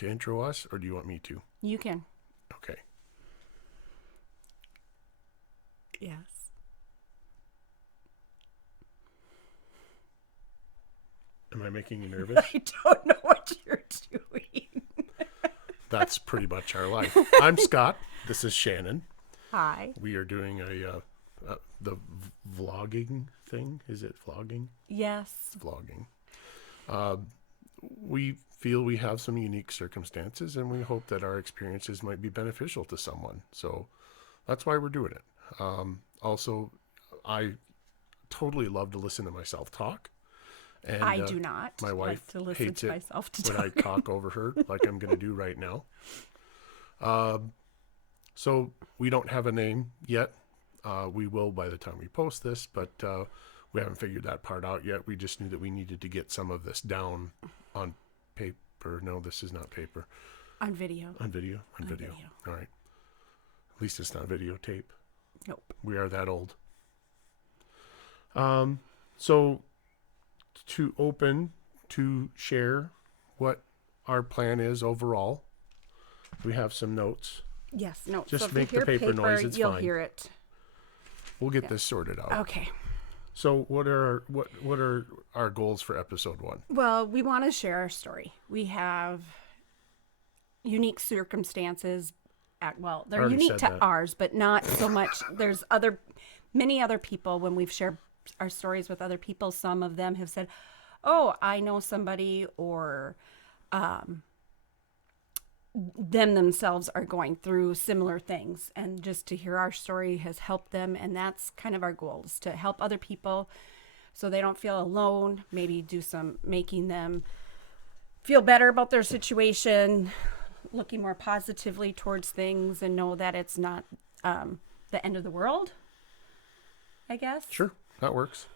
to intro us, or do you want me to? You can. Okay. Yes. Am I making you nervous? I don't know what you're doing. That's pretty much our life. I'm Scott. This is Shannon. Hi. We are doing the vlogging thing. Is it vlogging? Yes. Vlogging. We feel we have some unique circumstances, and we hope that our experiences might be beneficial to someone. So that's why we're doing it. Also, I totally love to listen to myself talk. And I do not. My wife like to listen hates to it myself when I talk over her, like I'm going to do right now. So we don't have a name yet. We will by the time we post this, but we haven't figured that part out yet. We just knew that we needed to get some of this down on paper. No, this is not paper. On video. On video? On video. All right. At least it's not videotape. Nope. We are that old. So to share what our plan is overall, we have some notes. Yes. No. Just so if make you the hear paper noise, it's you'll fine. hear it. We'll get this sorted out. Okay. So what are our goals for episode 1? Well, we want to share our story. We have unique circumstances. They're Already unique said to that. ours, but not so much. There's many other people, when we've shared our stories with other people, some of them have said, oh, I know somebody, or them themselves are going through similar things. And just to hear our story has helped them. And that's kind of our goal, is to help other people so they don't feel alone, maybe do some making them feel better about their situation, looking more positively towards things, and know that it's not the end of the world, I guess. Sure, that works.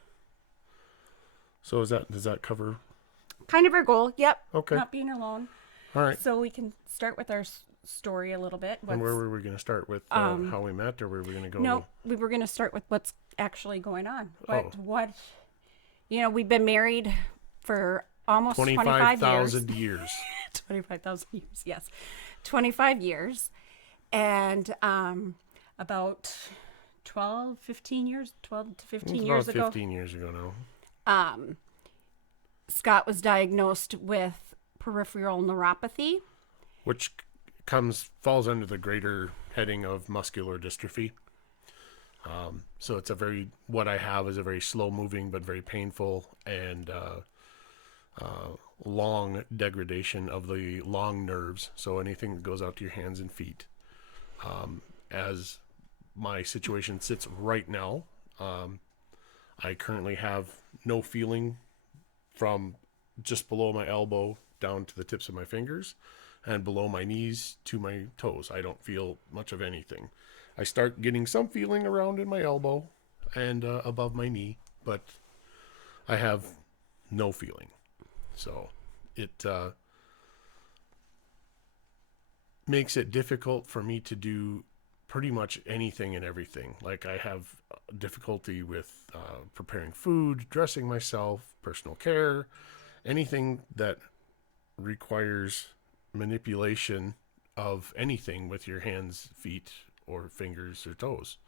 So does that cover? Kind of our goal. Yep. Okay. Not being alone. All right. So we can start with our story a little bit. And where were we going to start with how we met, or where were we going to go? No, we were going to start with what's actually going on. Oh. We've been married for almost 25 25,000 years. 25,000 years, yes. 25 years. And about 12 to 15 years ago. 15 years ago now. Scott was diagnosed with peripheral neuropathy. Which falls under the greater heading of muscular dystrophy. So it's what I have is a very slow moving but very painful and long degradation of the long nerves. So anything that goes out to your hands and feet. As my situation sits right now, I currently have no feeling from just below my elbow down to the tips of my fingers, and below my knees to my toes. I don't feel much of anything. I start getting some feeling around in my elbow and above my knee, but I have no feeling. So it makes it difficult for me to do pretty much anything and everything. Like, I have difficulty with preparing food, dressing myself, personal care, anything that requires manipulation of anything with your hands, feet, or fingers or toes.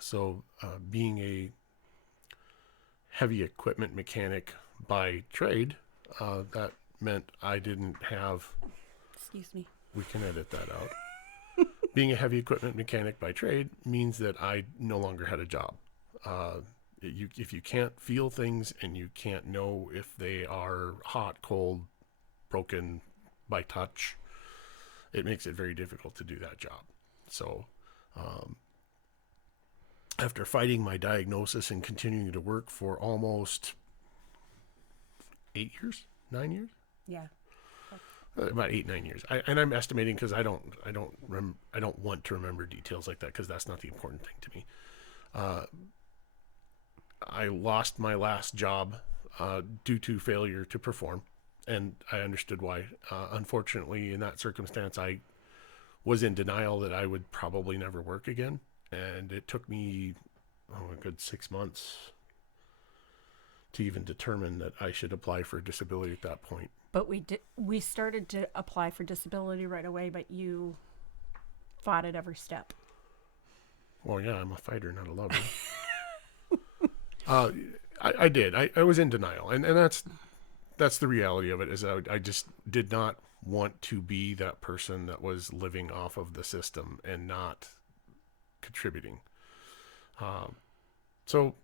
So being a heavy equipment mechanic by trade, that meant I didn't have... Excuse me. We can edit that out. Being a heavy equipment mechanic by trade means that I no longer had a job. If you can't feel things and you can't know if they are hot, cold, broken by touch, it makes it very difficult to do that job. So after fighting my diagnosis and continuing to work for almost 9 years? Yeah. About 8-9 years. I'm estimating because I don't want to remember details like that, because that's not the important thing to me. I lost my last job due to failure to perform, and I understood why. Unfortunately, in that circumstance, I was in denial that I would probably never work again, and it took me a good 6 months to even determine that I should apply for a disability at that point. But we started to apply for disability right away, but you fought at every step. Well, yeah, I'm a fighter, not a lover. I did. I was in denial, and that's the reality of it. Is I just did not want to be that person that was living off of the system and not contributing. So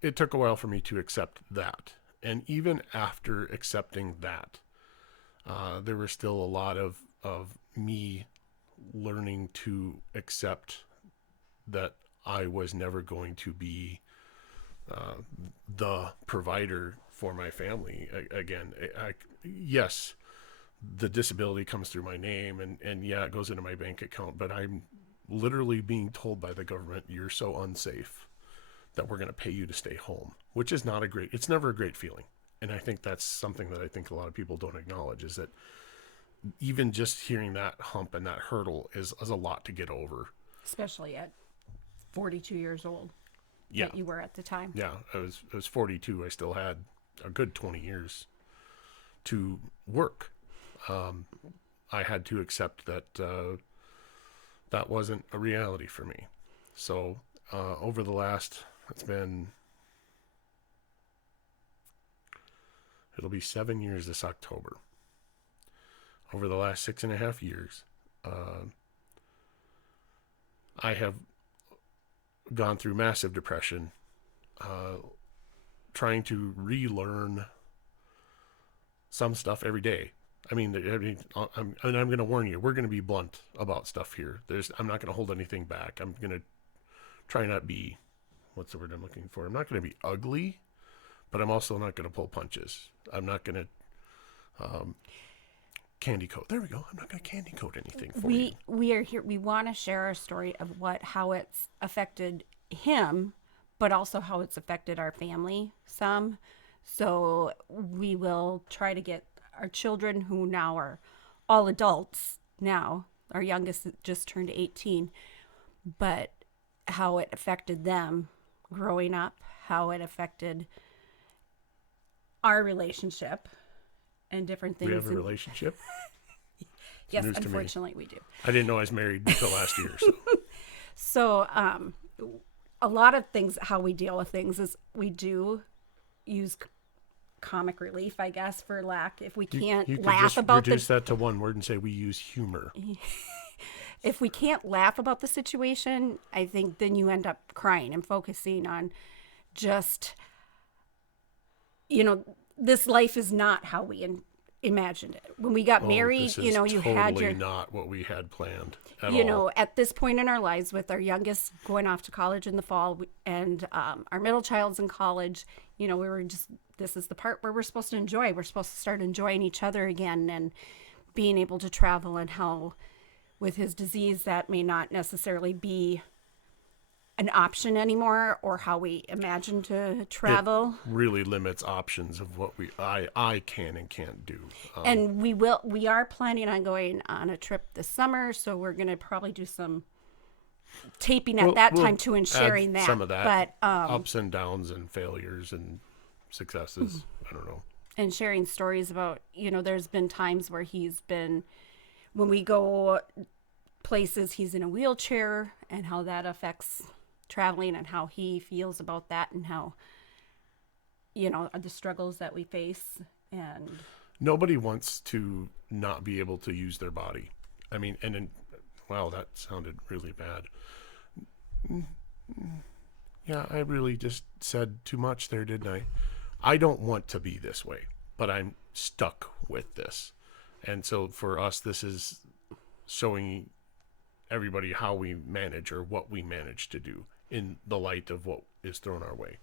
it took a while for me to accept that, and even after accepting that, there was still a lot of me learning to accept that I was never going to be the provider for my family again. Yes, the disability comes through my name, and yeah, it goes into my bank account, but I'm literally being told by the government, you're so unsafe that we're going to pay you to stay home, which is not it's never a great feeling. And I think that's something that I think a lot of people don't acknowledge, is that even just hearing that hump and that hurdle is a lot to get over. Especially at 42 years old. Yeah. That you were at the time. Yeah, I was 42. I still had a good 20 years to work. I had to accept that that wasn't a reality for me. So over the last, it'll be 7 years this October. Over the last 6.5 years, I have gone through massive depression, trying to relearn some stuff every day. I'm going to warn you, we're going to be blunt about stuff here. I'm not going to hold anything back. I'm going to try not be, what's the word I'm looking for? I'm not going to be ugly, but I'm also not going to pull punches. I'm not going to candy coat. There we go. I'm not going to candy coat anything for you. We are here. We want to share our story of how it's affected him, but also how it's affected our family some. So we will try to get our children, who now are all adults now. Our youngest just turned 18, but how it affected them growing up, how it affected our relationship and different things. We have a relationship? Yes, unfortunately we do. I didn't know I was married until last year. So, a lot of things, how we deal with things is we do use comic relief, I guess, for lack. If we can't you could laugh just about reduce that to one word and say we use humor. If we can't laugh about the situation, I think then you end up crying and focusing on just, this life is not how we imagined it. When we got married, this is you had totally not what we had planned at you all. know, at this point in our lives, with our youngest going off to college in the fall and our middle child's in college, we were just, this is the part where we're supposed to enjoy. We're supposed to start enjoying each other again and being able to travel, and how with his disease that may not necessarily be an option anymore, or how we imagine to travel. It really limits options of what I can and can't do. And we are planning on going on a trip this summer, so we're going to probably do some taping at that time too, and sharing that. Some of that, but ups and downs and failures and successes. I don't know. And sharing stories about, there's been times where when we go places, he's in a wheelchair, and how that affects traveling, and how he feels about that, and how, the struggles that we face. And nobody wants to not be able to use their body. I mean, wow, that sounded really bad. Yeah, I really just said too much there, didn't I? I don't want to be this way, but I'm stuck with this. And so for us, this is showing everybody how we manage, or what we manage to do, in the light of what is thrown our way.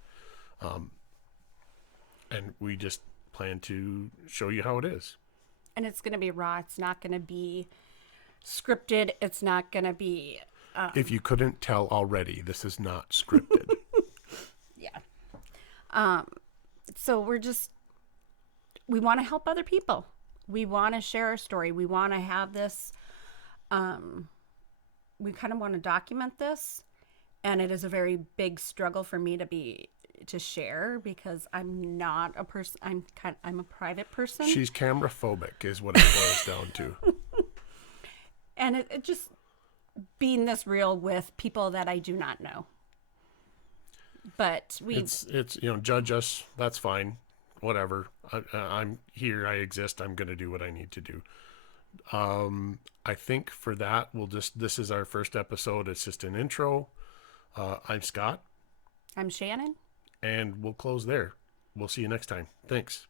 And we just plan to show you how it is. And it's going to be raw. It's not going to be scripted. It's not going to be... if you couldn't tell already, this is not scripted. Yeah. So we want to help other people. We want to share our story. We want to have this... we kind of want to document this. And it is a very big struggle for me to share because I'm not a person. I'm a private person. She's camera phobic is what it boils down to. And it just being this real with people that I do not know. But It's judge us. That's fine. Whatever. I'm here. I exist. I'm going to do what I need to do. I think for that, this is our first episode. It's just an intro. I'm Scott. I'm Shannon. And we'll close there. We'll see you next time. Thanks.